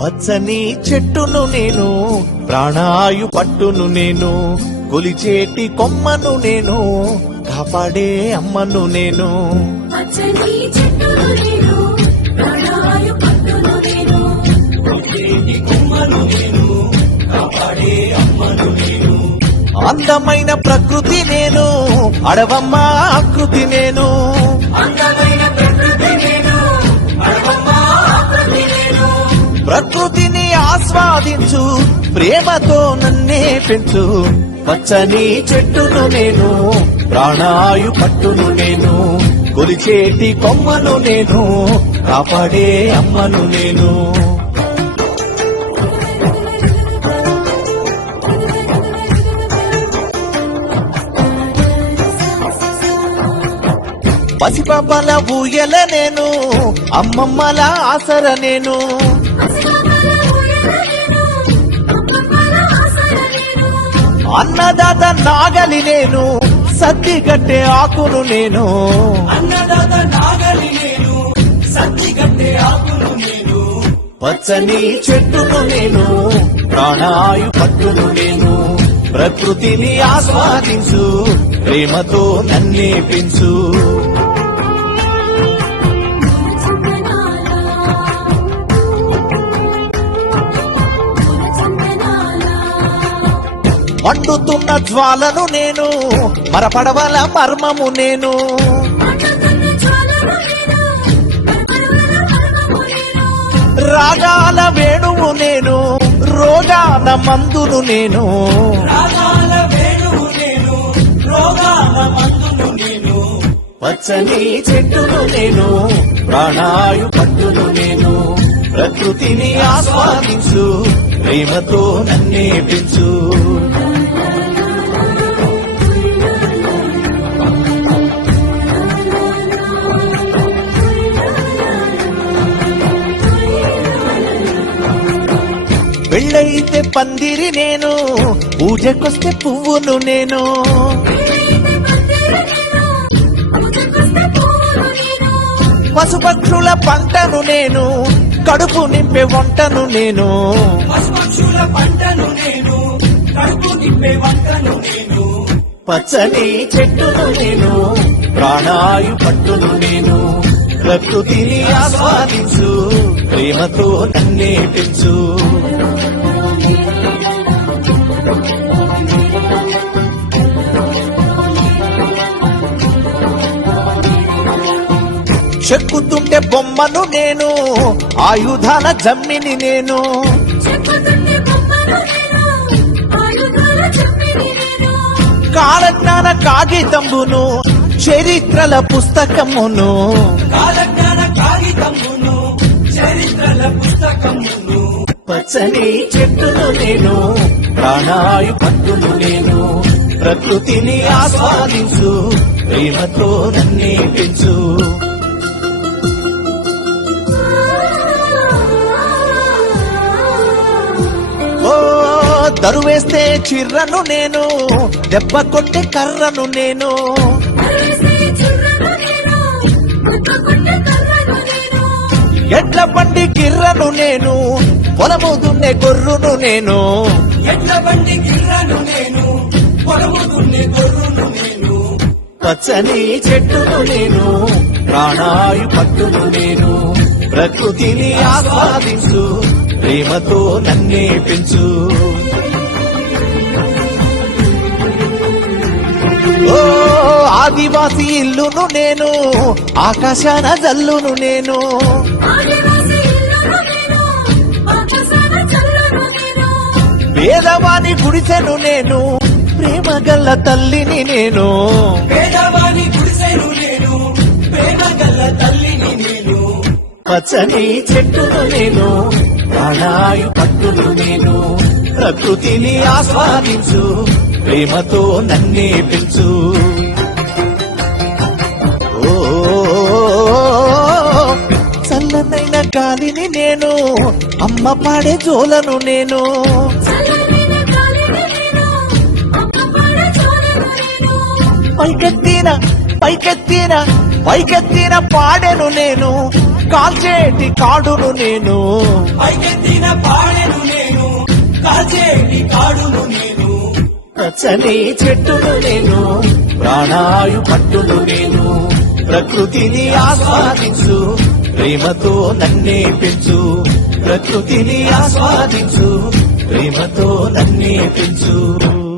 పచ్చని చెట్టును నేను, ప్రాణాయు పట్టును నేను, కొలిచేటి కొమ్మను నేను, కాపాడే అమ్మను నేను. పచ్చని చెట్టును నేను, ప్రాణాయు పట్టును నేను, కొలిచేటి కొమ్మను నేను, కాపాడే అమ్మను నేను. అందమైన ప్రకృతి నేను, అడవమ్మ ఆకృతి నేను. అందమైన ప్రకృతి నేను, అడవమ్మ ఆకృతి నేను. ప్రకృతిని ఆస్వాదించు, ప్రేమతో నన్నే పెంచు. పచ్చని చెట్టును నేను, ప్రాణాయు పట్టును నేను, కొలిచేటి కొమ్మను నేను, కాపాడే అమ్మను నేను. పసిపాపల ఊయల నేను, అమ్మమ్మల ఆసర నేను. అన్నదాత నాగలి నేను, సత్తిగట్టే ఆకును నేను. అన్నదాత నాగలి నేను, సత్తిగట్టే ఆకును నేను. పచ్చని చెట్టును నేను, ప్రాణాయు పట్టును నేను, ప్రకృతిని ఆస్వాదించు, ప్రేమతో నన్నే పెంచు. మండుతున్న జ్వాలను నేను, మరపడవల మర్మము నేను. రాగాల వేణువు నేను, రోగాల మందును నేను. రాగాల వేణువు నేను, రోగాల మందును నేను. పచ్చని చెట్టును నేను, ప్రాణాయు పట్టును నేను, ప్రకృతిని ఆస్వాదించు, ప్రేమతో నన్నే పెంచు. పెళ్ళైతే పందిరి నేను, పూజకొస్తే పువ్వును నేను. పశుపక్షుల పంటను నేను, కడుపు నింపే వంటను నేను. పశుపక్షుల పంటను నేను, కడుపు నింపే వంటను నేను. పచ్చని చెట్టును నేను, ప్రాణాయు పట్టును నేను, ప్రకృతిని ఆస్వాదించు, ప్రేమతో నన్నే పెంచు. చెక్కుతుంటే బొమ్మను నేను, ఆయుధాల జమ్మిని నేను. కాలజ్ఞాన కాగితంబును, చరిత్రల పుస్తకమును. కాలజ్ఞాన కాగితమును, చరిత్రల పుస్తకమును. పచ్చని చెట్టును నేను, ప్రాణాయు పట్టును నేను, ప్రకృతిని ఆస్వాదించు, ప్రేమతో నన్నే పెంచు. ఓ దరువేస్తే చిర్రను నేను, దెబ్బ కొట్టే కర్రను నేను. ఎడ్ల బండి గిర్రను నేను, పొలము దున్నే గొర్రును నేను. ఎడ్ల బండి గిర్రను నేను, పొలము దున్నే గొర్రును నేను. పచ్చని చెట్టును నేను, ప్రాణాయు పట్టును నేను, ప్రకృతిని ఆస్వాదించు, ప్రేమతో నన్నే పెంచు. ఓ ఆదివాసి ఇల్లును నేను, ఆకాశాన జల్లును నేను. పేదవాని గుడిసెను నేను, ప్రేమ గల్ల తల్లిని నేను. పేదవాని గుడిసెను నేను, ప్రేమ గల్ల తల్లిని నేను. పచ్చని చెట్టును నేను, ప్రాణాయు పట్టును నేను, ప్రకృతిని ఆస్వాదించు, ప్రేమతో నన్నే పెంచు. ఓ చల్లనైన గాలిని నేను, అమ్మ పాడే జోలను నేను. పైకెత్తిన పాడెను నేను, కాల్చేటి కాడును నేను. పైకెత్తిన పాడెను నేను, కాల్చేటి కాడును నేను. పచ్చని చెట్టును నేను, ప్రాణాయు పట్టును నేను. ప్రకృతిని ఆస్వాదించు, ప్రేమతో నన్నే పెంచు. ప్రకృతిని ఆస్వాదించు, ప్రేమతో నన్నే పెంచు.